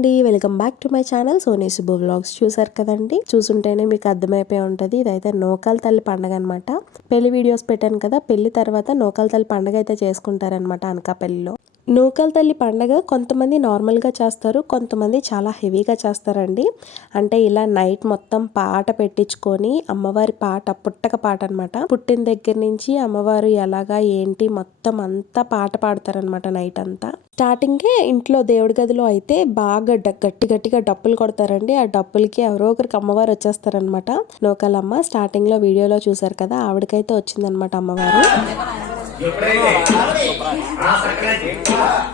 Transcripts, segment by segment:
అండి. Welcome back to my channel Soni Subbu vlogs చూసారు కదండి? చూసుంటేనే మీకు అర్థమైపోయి ఉంటుంది. ఇదైతే నోకాల తల్లి పండగ అనమాట పెళ్ళి వీడియోస్ పెట్టాను కదా పెళ్ళి తర్వాత నోకాల తల్లి పండగ అయితే చేసుకుంటారనమాట అనకాపల్లిలో. నూకల తల్లి పండగ కొంతమంది నార్మల్గా చేస్తారు కొంతమంది చాలా హెవీగా చేస్తారండి. అంటే ఇలా నైట్ మొత్తం పాట పెట్టించుకొని అమ్మవారి పాట పుట్టక పాట అనమాట పుట్టిన దగ్గర నుంచి అమ్మవారు ఎలాగా ఏంటి మొత్తం అంతా పాట పాడతారనమాట నైట్ అంతా. స్టార్టింగే ఇంట్లో దేవుడి గదిలో అయితే బాగా గట్టి గట్టిగా డప్పులు కొడతారండి. ఆ డప్పులకి ఎవరో ఒకరికి అమ్మవారు వచ్చేస్తారనమాట నూకలమ్మ స్టార్టింగ్లో వీడియోలో చూసారు కదా ఆవిడకైతే వచ్చిందనమాట అమ్మవారు. ఎప్పుడైతే ఆ సంక్రాంతి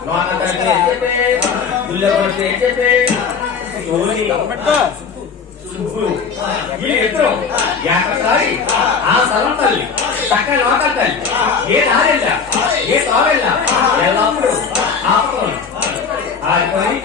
లోన తల్లి అని చెప్పి గుళ్ళ కొడితే అని చెప్పి ఓలి సుబ్బులు వీళ్ళిద్దరూ ఏకసారి ఆ స్థలం తల్లి చక్కని లోకల్ తల్లి. ఏ ఏ ఆడిపోయి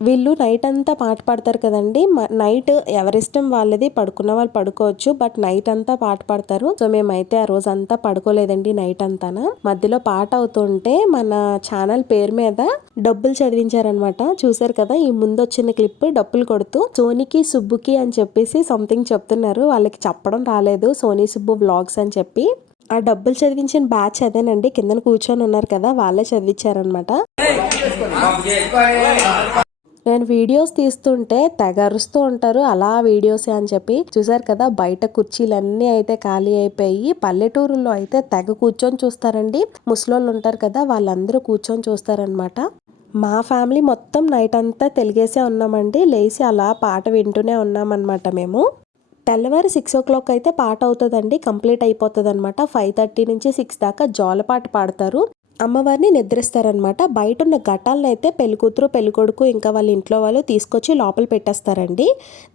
వీళ్ళు నైట్ అంతా పాట పాడతారు కదండి. మ- నైట్ ఎవరిష్టం వాళ్ళది పడుకున్న వాళ్ళు పడుకోవచ్చు బట్ నైట్ అంతా పాట పాడతారు. సో మేమైతే ఆ రోజు అంతా పడుకోలేదండి నైట్ అంతాన. మధ్యలో పాట అవుతుంటే మన ఛానల్ పేరు మీద డబ్బులు చదివించారనమాట చూసారు కదా ఈ ముందు వచ్చిన క్లిప్ డబ్బులు కొడుతూ సోనికి సుబ్బుకి అని చెప్పేసి సంథింగ్ చెప్తున్నారు. వాళ్ళకి చెప్పడం రాలేదు సోనీ సుబ్బు వ్లాగ్స్ అని చెప్పి. ఆ డబ్బులు చదివించిన బ్యాచ్ అదేనండి. కిందన కూర్చొని ఉన్నారు కదా వాళ్ళే చదివించారనమాట నేను వీడియోస్ తీస్తుంటే తెగ అరుస్తూ ఉంటారు అలా వీడియోసే అని చెప్పి. చూసారు కదా బయట కుర్చీలన్నీ అయితే ఖాళీ అయిపోయి పల్లెటూరులో అయితే తెగ కూర్చొని చూస్తారండి. ముసలోళ్ళు ఉంటారు కదా వాళ్ళందరూ కూర్చొని చూస్తారనమాట మా ఫ్యామిలీ మొత్తం నైట్ అంతా తెలిగేసే ఉన్నామండి. లేచి అలా పాట వింటూనే ఉన్నామన్నమాట మేము. తెల్లవారి సిక్స్ ఓ క్లాక్ అయితే పాట అవుతుందండి కంప్లీట్ అయిపోతుంది అనమాట ఫైవ్ థర్టీ నుంచి సిక్స్ దాకా జోలపాట పాడతారు. అమ్మవారిని నిద్రిస్తారనమాట బయట ఉన్న ఘటాలను అయితే పెళ్ళికూతురు పెళ్ళికొడుకు ఇంకా వాళ్ళ ఇంట్లో వాళ్ళు తీసుకొచ్చి లోపల పెట్టేస్తారండి.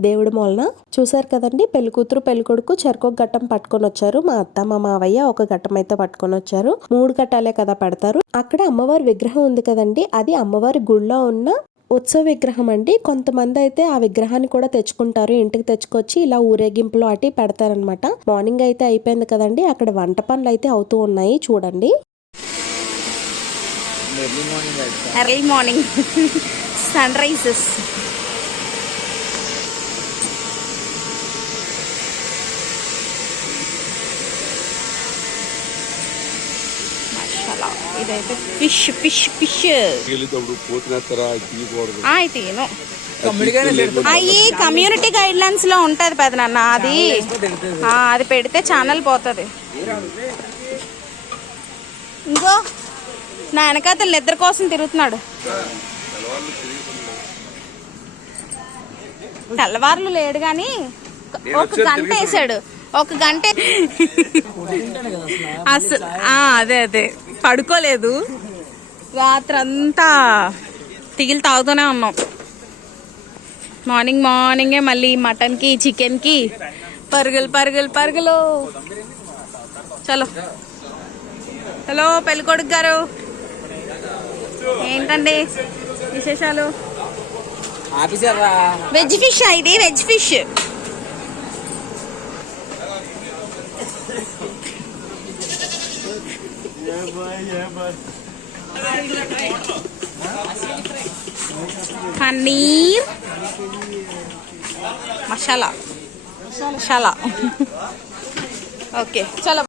దేవుడి మూలన. చూసారు కదండి పెళ్ళికూతురు పెళ్ళికొడుకు చెరుకు ఘట్టం పట్టుకొని వచ్చారు. మా అత్త మా మావయ్య ఒక ఘట్టం అయితే పట్టుకొని వచ్చారు. మూడు ఘట్టాలే కదా పెడతారు. అక్కడ అమ్మవారి విగ్రహం ఉంది కదండి అది అమ్మవారి గుళ్ళో ఉన్న ఉత్సవ విగ్రహం అండి. కొంతమంది అయితే ఆ విగ్రహాన్ని కూడా తెచ్చుకుంటారు. ఇంటికి తెచ్చుకొచ్చి ఇలా ఊరేగింపులో అటు పెడతారనమాట మార్నింగ్ అయితే అయిపోయింది కదండి అక్కడ వంట పనులు అయితే అవుతూ ఉన్నాయి చూడండి. ఎర్లీ మార్నింగ్ సన్ రైజెస్ ఇదైతే ఫిష్ ఫిష్ ఫిష్ అవి కమ్యూనిటీ గైడ్ లైన్స్లో ఉంటది పెదనాన్న అది ఆ, అది పెడితే ఛానల్ పోతుంది. ఇంకో. నా వెనకాతలు నిద్ర కోసం తిరుగుతున్నాడు. తెల్లవారులు లేడు కానీ ఒక గంట వేసాడు. ఒక గంట అసలు అదే అదే. పడుకోలేదు. రాత్రంతా తిగిలి తాగుతూనే ఉన్నాం. మార్నింగ్ మార్నింగే మళ్ళీ మటన్కి చికెన్కి పరుగులు పరుగులు పరుగులు. చలో. హలో పెళ్ళికొడుకు గారు. ఏంటండి విశేషాలు? వెజ్ ఫిష్ ఇది? Veg fish. Paneer. Masala. Masala. Okay చలో.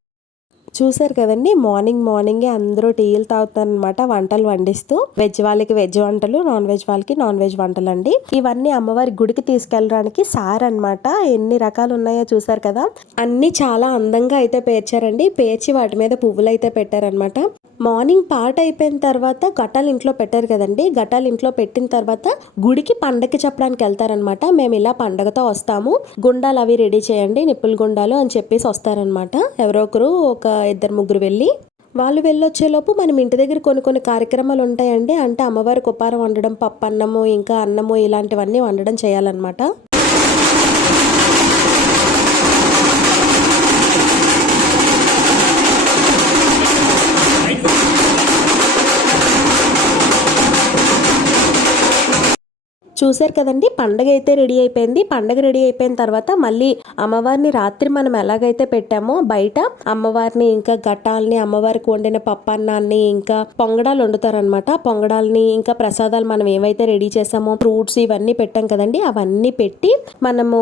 చూసారు కదండి? మార్నింగ్ మార్నింగే అందరూ టీలు తాగుతారనమాట వంటలు వండిస్తూ. వెజ్ వాళ్ళకి వెజ్ వంటలు నాన్ వెజ్ వాళ్ళకి నాన్ వెజ్ వంటలు అండి ఇవన్నీ అమ్మవారి గుడికి తీసుకెళ్ళడానికి సార్ అన్నమాట ఎన్ని రకాలు ఉన్నాయో చూసారు కదా? అన్ని చాలా అందంగా అయితే పేర్చారండి. పేర్చి వాటి మీద పువ్వులు అయితే పెట్టారనమాట మార్నింగ్ పాట అయిపోయిన తర్వాత ఘటాలు ఇంట్లో పెట్టారు కదండి. ఘటాలు ఇంట్లో పెట్టిన తర్వాత గుడికి పండగకి చెప్పడానికి వెళ్తారనమాట. మేము ఇలా పండగతో వస్తాము. గుండాలు అవి రెడీ చేయండి నిప్పుల గుండాలు అని చెప్పేసి వస్తారనమాట. ఎవరో ఒకరు ఒక ఇద్దరు ముగ్గురు వెళ్ళి. వాళ్ళు వెళ్ళొచ్చేలోపు మనం ఇంటి దగ్గర కొన్ని కొన్ని కార్యక్రమాలు ఉంటాయండి. అంటే అమ్మవారికి ఉపారం వండడం పప్పు అన్నము ఇంకా అన్నము ఇలాంటివన్నీ వండడం చేయాలన్నమాట. చూసారు కదండి పండగ అయితే రెడీ అయిపోయింది. పండగ రెడీ అయిపోయిన తర్వాత మళ్ళీ అమ్మవారిని రాత్రి మనం ఎలాగైతే పెట్టామో బయట అమ్మవారిని ఇంకా ఘటాలని అమ్మవారికి వండిన పప్పన్నాన్ని ఇంకా పొంగడాలు వండుతారనమాట పొంగడాలని ఇంకా ప్రసాదాలు మనం ఏవైతే రెడీ చేసామో ఫ్రూట్స్ ఇవన్నీ పెట్టాం కదండి. అవన్నీ పెట్టి మనము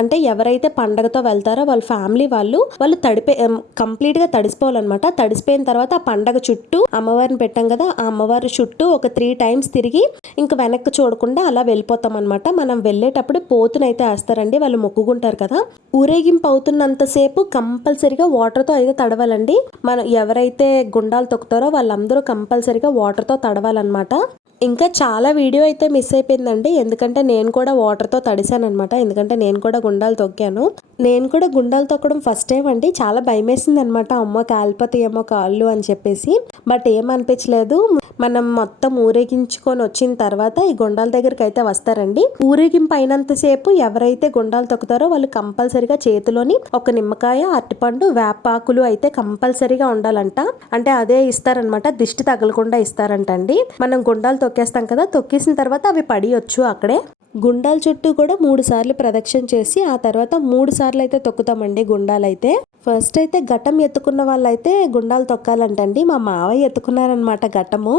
అంటే ఎవరైతే పండగతో వెళ్తారో వాళ్ళ ఫ్యామిలీ వాళ్ళు వాళ్ళు తడిపే కంప్లీట్గా తడిసిపోవాలన్నమాట. తడిసిపోయిన తర్వాత ఆ పండగ చుట్టూ అమ్మవారిని పెట్టాం కదా ఆ అమ్మవారి చుట్టూ ఒక త్రీ టైమ్స్ తిరిగి ఇంకా వెనక్కి చూడకుండా అలా వెళ్ళిపోతాం అనమాట మనం వెళ్ళేటప్పుడు పోతునైతే వేస్తారండి. వాళ్ళు మొక్కుకుంటారు కదా. ఊరేగింపు అవుతున్నంతసేపు కంపల్సరిగా వాటర్తో అయితే తడవాలండి. మనం ఎవరైతే గుండాలు తొక్కుతారో వాళ్ళందరూ కంపల్సరిగా వాటర్తో తడవాలన్నమాట. ఇంకా చాలా వీడియో అయితే మిస్ అయిపోయిందండి. ఎందుకంటే నేను కూడా వాటర్తో తడిసాను అనమాట ఎందుకంటే నేను కూడా గుండాలు తొక్కాను. నేను కూడా గుండాలు తొక్కడం ఫస్ట్ టైం అండి. చాలా భయమేసింది అనమాట అమ్మ కాలిపోతాయేమో కాళ్ళు అని చెప్పేసి. బట్ ఏమనిపించలేదు. మనం మొత్తం ఊరేగించుకొని వచ్చిన తర్వాత ఈ గుండాల దగ్గరికి అయితే వస్తారండి. ఊరేగింపు అయినంతసేపు ఎవరైతే గుండాలు తొక్కుతారో వాళ్ళు కంపల్సరిగా చేతిలోని ఒక నిమ్మకాయ అరటిపండు వేపాకులు అయితే కంపల్సరిగా ఉండాలంట. అంటే అదే ఇస్తారనమాట దిష్టి తగలకుండా ఇస్తారంటండి. మనం గుండాలు తొక్కేస్తాం కదా తొక్కేసిన తర్వాత అవి పడియొచ్చు అక్కడే. గుండాల చుట్టూ కూడా మూడు సార్లు ప్రదక్షిణ చేసి ఆ తర్వాత మూడు సార్లు అయితే తొక్కుతామండి గుండాలైతే. ఫస్ట్ అయితే ఘటం ఎత్తుకున్న వాళ్ళైతే గుండాలు తొక్కాలంటండి. మా మావయ్య ఎత్తుకున్నారనమాట ఘటము.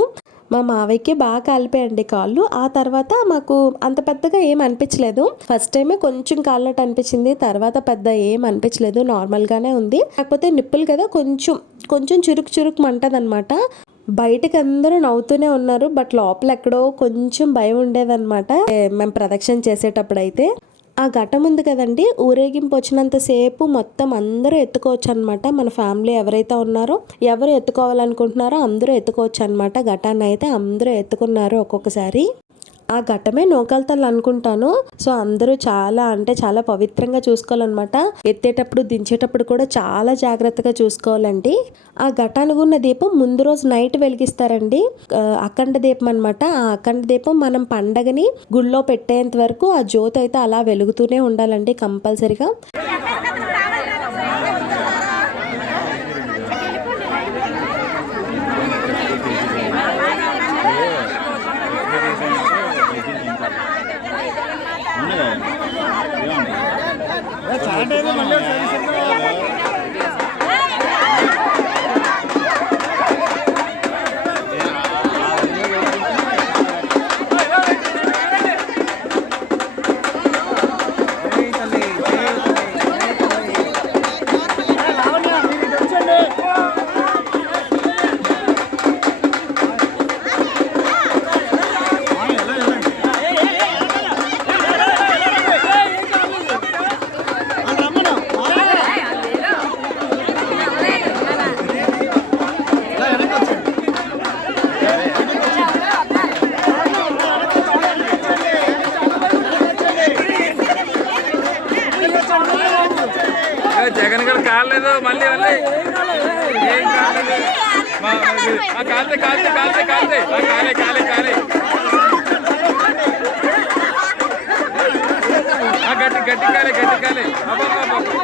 మా మావయ్యకి బాగా కాలిపోయండి కాళ్ళు. ఆ తర్వాత మాకు అంత పెద్దగా ఏం అనిపించలేదు. ఫస్ట్ టైమే కొంచెం కాలినట్టు అనిపించింది. తర్వాత పెద్ద ఏం అనిపించలేదు. నార్మల్గానే ఉంది. కాకపోతే నిప్పులు కదా కొంచెం కొంచెం చురుకు చురుకు మంటదనమాట బయటకు అందరూ నవ్వుతూనే ఉన్నారు బట్ లోపల ఎక్కడో కొంచెం భయం ఉండేదన్నమాట. మేము ప్రదక్షిణ చేసేటప్పుడు అయితే ఆ ఘటం ఉంది కదండి ఊరేగింపు వచ్చినంతసేపు మొత్తం అందరూ ఎత్తుకోవచ్చు అనమాట మన ఫ్యామిలీ ఎవరైతే ఉన్నారో ఎవరు ఎత్తుకోవాలనుకుంటున్నారో అందరూ ఎత్తుకోవచ్చు అనమాట ఘటాన్ని అయితే అందరూ ఎత్తుకున్నారు ఒక్కొక్కసారి. ఆ ఘట్టమే నోకల్తలు అనుకుంటాను. సో అందరూ చాలా అంటే చాలా పవిత్రంగా చూసుకోవాలన్నమాట. ఎత్తేటప్పుడు దించేటప్పుడు కూడా చాలా జాగ్రత్తగా చూసుకోవాలండి. ఆ ఘటానికి ఉన్న దీపం ముందు రోజు నైట్ వెలిగిస్తారండి. అఖండ దీపం అనమాట ఆ అఖండ దీపం మనం పండగని గుళ్ళో పెట్టేంత వరకు ఆ జ్యోతి అయితే అలా వెలుగుతూనే ఉండాలండి కంపల్సరిగా. Valeu, Jair. కాలేదు మళ్ళీ మళ్ళీ. ఏం కాలేదు కాలే కాలే కాలే కాలే కాలే కాలే. కాలే గట్టి గట్టి కాలే గట్టి కాలే. అబ్బబ్బబ్బ.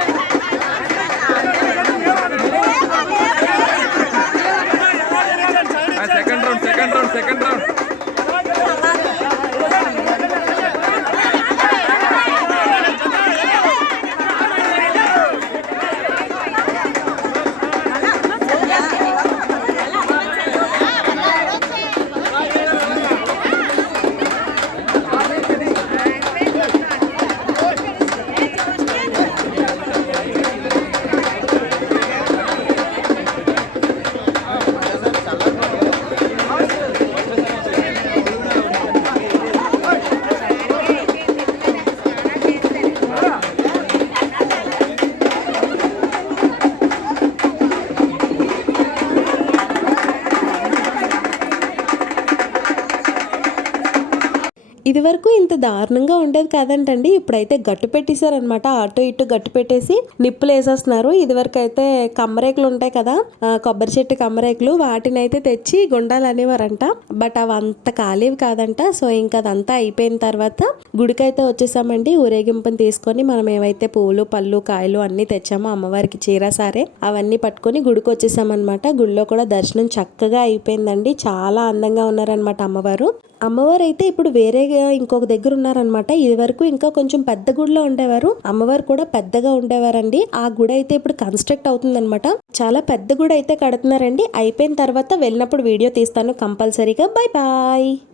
ఇది వరకు ఇంత దారుణంగా ఉండేది కాదంటండి. ఇప్పుడైతే గట్టు పెట్టేశారనమాట అటు ఇటు గట్టు పెట్టేసి నిప్పులు వేసేస్తున్నారు. ఇది వరకు అయితే కమ్మరేకులు ఉంటాయి కదా కొబ్బరి చెట్టు కమ్మరేకులు వాటిని అయితే తెచ్చి గుండాలు అనేవారంట. బట్ అవి అంత ఖాళీవి కాదంట. సో ఇంకా అదంతా అయిపోయిన తర్వాత గుడికైతే వచ్చేసామండి. ఊరేగింపుని తీసుకొని మనం ఏవైతే పువ్వులు పళ్ళు కాయలు అన్ని తెచ్చామో అమ్మవారికి చీర సారే అవన్నీ పట్టుకొని గుడికి వచ్చేసామన్నమాట. గుడిలో కూడా దర్శనం చక్కగా అయిపోయిందండి. చాలా అందంగా ఉన్నారనమాట అమ్మవారు. అమ్మవారు అయితే ఇప్పుడు వేరే ఇంకొక దగ్గర ఉన్నారనమాట ఇది వరకు ఇంకా కొంచెం పెద్ద గుడిలో ఉండేవారు. అమ్మవారు కూడా పెద్దగా ఉండేవారండి. ఆ గుడి అయితే ఇప్పుడు కన్స్ట్రక్ట్ అవుతుందన్నమాట. చాలా పెద్ద గుడి అయితే కడుతున్నారండి. అయిపోయిన తర్వాత వెళ్ళినప్పుడు వీడియో తీస్తాను కంపల్సరీగా. Bye bye.